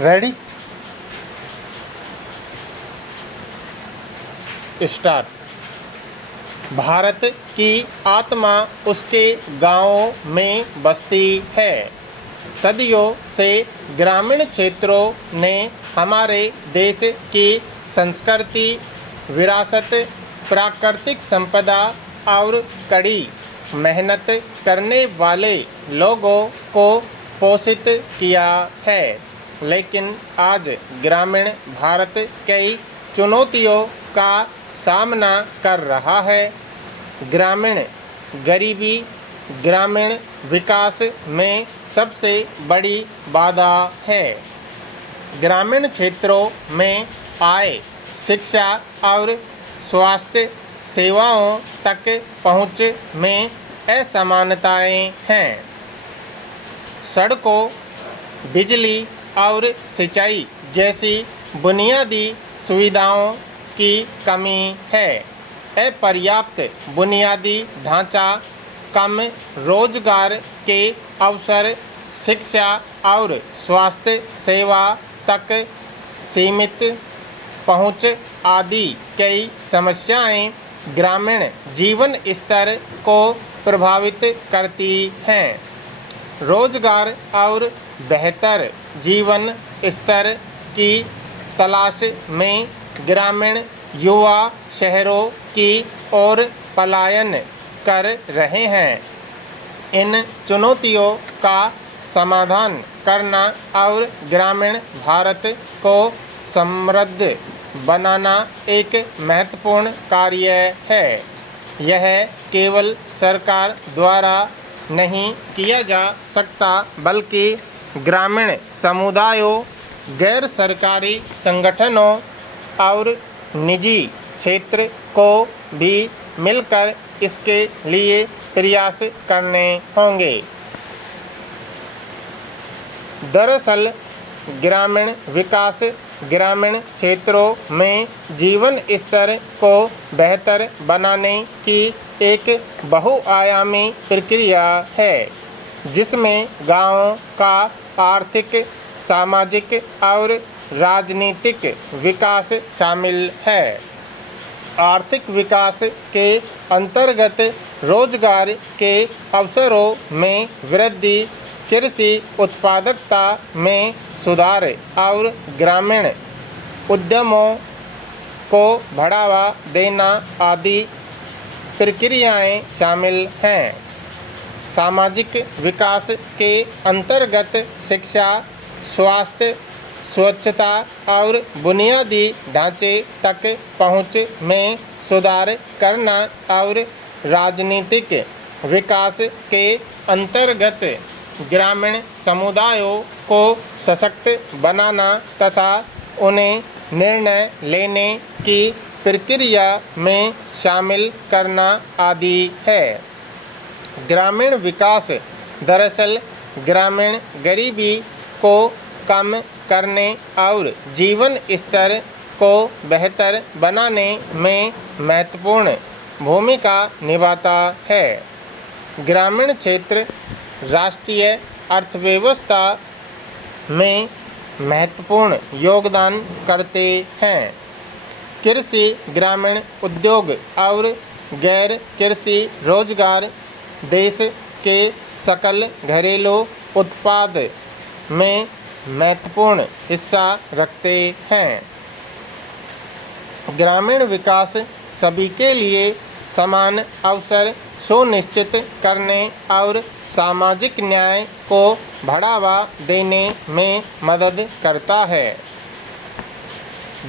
Ready start. Bharat की आत्मा उसके गांवों में बसती है। सदियों से ग्रामीण क्षेत्रों ने हमारे देश की संस्कृति, विरासत, प्राकृतिक संपदा और कड़ी मेहनत करने वाले लोगों को पोषित किया है। लेकिन आज ग्रामीण भारत कई चुनौतियों का सामना कर रहा है। ग्रामीण गरीबी ग्रामीण विकास में सबसे बड़ी बाधा है। ग्रामीण क्षेत्रों में आय, शिक्षा और स्वास्थ्य सेवाओं तक पहुँच में असमानताएं हैं। सड़कों, बिजली और सिंचाई जैसी बुनियादी सुविधाओं की कमी है। अपर्याप्त बुनियादी ढांचा, कम रोजगार के अवसर, शिक्षा और स्वास्थ्य सेवा तक सीमित पहुंच आदि कई समस्याएं ग्रामीण जीवन स्तर को प्रभावित करती हैं। रोजगार और बेहतर जीवन स्तर की तलाश में ग्रामीण युवा शहरों की ओर पलायन कर रहे हैं। इन चुनौतियों का समाधान करना और ग्रामीण भारत को समृद्ध बनाना एक महत्वपूर्ण कार्य है। यह केवल सरकार द्वारा नहीं किया जा सकता, बल्कि ग्रामीण समुदायों, गैर सरकारी संगठनों और निजी क्षेत्र को भी मिलकर इसके लिए प्रयास करने होंगे। दरअसल ग्रामीण विकास ग्रामीण क्षेत्रों में जीवन स्तर को बेहतर बनाने की एक बहुआयामी प्रक्रिया है, जिसमें गांवों का आर्थिक, सामाजिक और राजनीतिक विकास शामिल है। आर्थिक विकास के अंतर्गत रोजगार के अवसरों में वृद्धि, कृषि उत्पादकता में सुधार और ग्रामीण उद्यमों को बढ़ावा देना आदि प्रक्रियाएं शामिल हैं। सामाजिक विकास के अंतर्गत शिक्षा, स्वास्थ्य, स्वच्छता और बुनियादी ढांचे तक पहुंच में सुधार करना और राजनीतिक विकास के अंतर्गत ग्रामीण समुदायों को सशक्त बनाना तथा उन्हें निर्णय लेने की प्रक्रिया में शामिल करना आदि है। ग्रामीण विकास दरअसल ग्रामीण गरीबी को कम करने और जीवन स्तर को बेहतर बनाने में महत्वपूर्ण भूमिका निभाता है। ग्रामीण क्षेत्र राष्ट्रीय अर्थव्यवस्था में महत्वपूर्ण योगदान करते हैं। कृषि, ग्रामीण उद्योग और गैर कृषि रोजगार देश के सकल घरेलू उत्पाद में महत्वपूर्ण हिस्सा रखते हैं। ग्रामीण विकास सभी के लिए समान अवसर सुनिश्चित करने और सामाजिक न्याय को बढ़ावा देने में मदद करता है।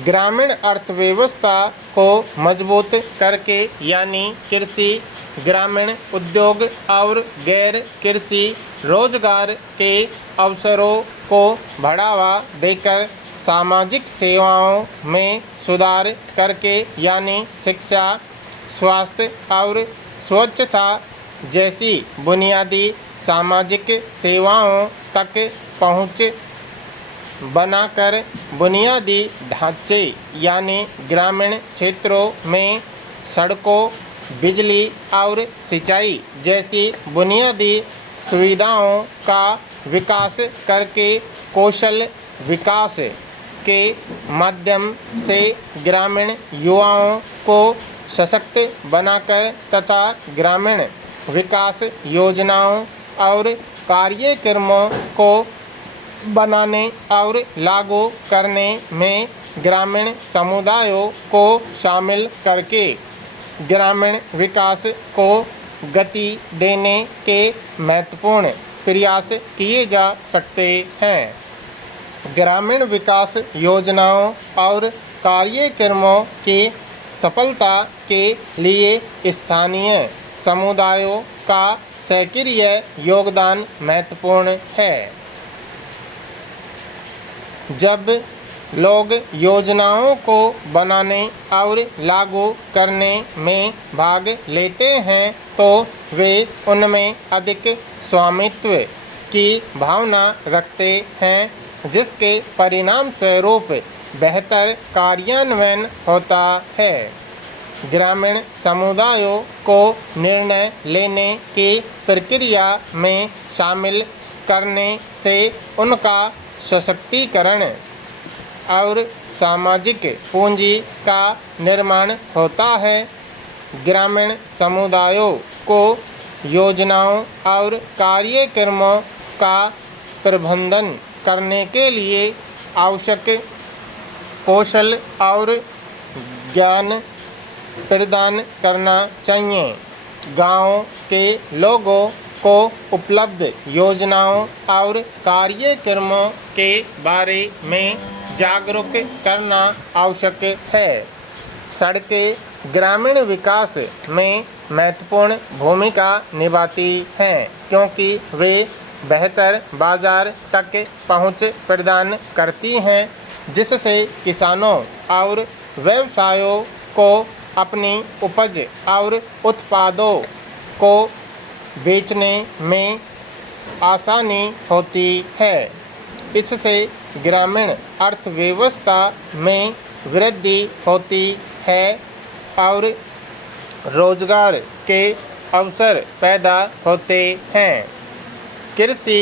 ग्रामीण अर्थव्यवस्था को मजबूत करके, यानी कृषि, ग्रामीण उद्योग और गैर कृषि रोजगार के अवसरों को बढ़ावा देकर, सामाजिक सेवाओं में सुधार करके, यानी शिक्षा, स्वास्थ्य और स्वच्छता जैसी बुनियादी सामाजिक सेवाओं तक पहुँच बनाकर, बुनियादी ढांचे यानी ग्रामीण क्षेत्रों में सड़कों, बिजली और सिंचाई जैसी बुनियादी सुविधाओं का विकास करके कौशल विकास के माध्यम से ग्रामीण युवाओं को सशक्त बनाकर तथा ग्रामीण विकास योजनाओं और कार्यक्रमों को बनाने और लागू करने में ग्रामीण समुदायों को शामिल करके ग्रामीण विकास को गति देने के महत्वपूर्ण प्रयास किए जा सकते हैं। ग्रामीण विकास योजनाओं और कार्यक्रमों की सफलता के लिए स्थानीय समुदायों का सक्रिय योगदान महत्वपूर्ण है। जब लोग योजनाओं को बनाने और लागू करने में भाग लेते हैं तो वे उनमें अधिक स्वामित्व की भावना रखते हैं, जिसके परिणाम स्वरूप बेहतर कार्यान्वयन होता है। ग्रामीण समुदायों को निर्णय लेने की प्रक्रिया में शामिल करने से उनका सशक्तिकरण और सामाजिक पूंजी का निर्माण होता है। ग्रामीण समुदायों को योजनाओं और कार्यक्रमों का प्रबंधन करने के लिए आवश्यक कौशल और ज्ञान प्रदान करना चाहिए। गांव के लोगों को उपलब्ध योजनाओं और कार्यक्रमों के बारे में जागरूक करना आवश्यक है। सड़कें ग्रामीण विकास में महत्वपूर्ण भूमिका निभाती हैं, क्योंकि वे बेहतर बाजार तक पहुंच प्रदान करती हैं, जिससे किसानों और व्यवसायों को अपनी उपज और उत्पादों को बेचने में आसानी होती है। इससे ग्रामीण अर्थव्यवस्था में वृद्धि होती है और रोजगार के अवसर पैदा होते हैं। कृषि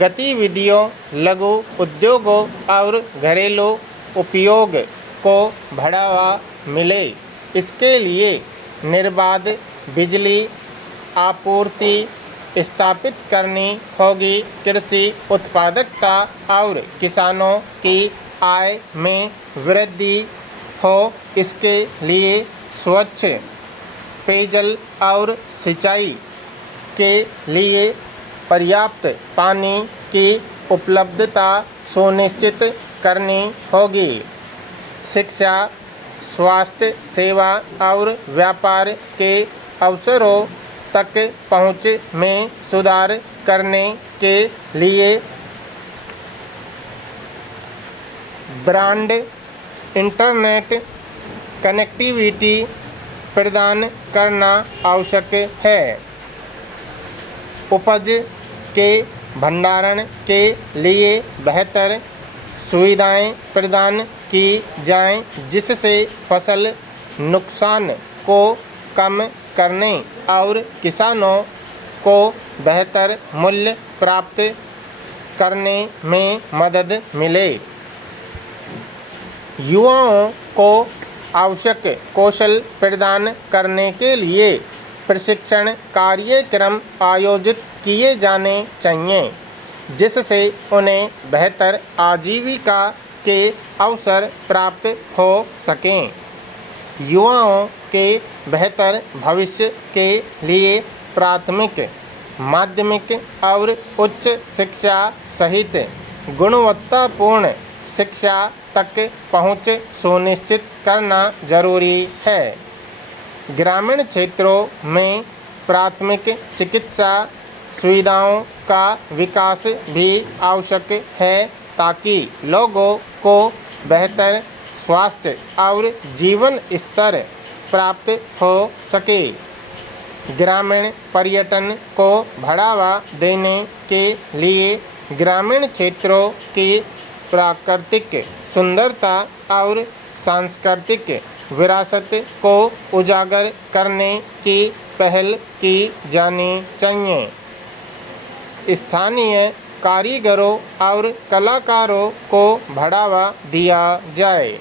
गतिविधियों, लघु उद्योगों और घरेलू उपयोग को बढ़ावा मिले, इसके लिए निर्बाध बिजली आपूर्ति स्थापित करनी होगी। कृषि उत्पादकता और किसानों की आय में वृद्धि हो, इसके लिए स्वच्छ पेयजल और सिंचाई के लिए पर्याप्त पानी की उपलब्धता सुनिश्चित करनी होगी। शिक्षा, स्वास्थ्य सेवा और व्यापार के अवसरों तक पहुँच में सुधार करने के लिए ब्रॉड इंटरनेट कनेक्टिविटी प्रदान करना आवश्यक है। उपज के भंडारण के लिए बेहतर सुविधाएं प्रदान की जाएं, जिससे फसल नुकसान को कम करने और किसानों को बेहतर मूल्य प्राप्त करने में मदद मिले। युवाओं को आवश्यक कौशल प्रदान करने के लिए प्रशिक्षण कार्यक्रम आयोजित किए जाने चाहिए, जिससे उन्हें बेहतर आजीविका के अवसर प्राप्त हो सकें। युवाओं के बेहतर भविष्य के लिए प्राथमिक, माध्यमिक और उच्च शिक्षा सहित गुणवत्तापूर्ण शिक्षा तक पहुँच सुनिश्चित करना जरूरी है। ग्रामीण क्षेत्रों में प्राथमिक चिकित्सा सुविधाओं का विकास भी आवश्यक है, ताकि लोगों को बेहतर स्वास्थ्य और जीवन स्तर प्राप्त हो सके। ग्रामीण पर्यटन को बढ़ावा देने के लिए ग्रामीण क्षेत्रों की प्राकृतिक सुंदरता और सांस्कृतिक विरासत को उजागर करने की पहल की जानी चाहिए। स्थानीय कारीगरों और कलाकारों को बढ़ावा दिया जाए।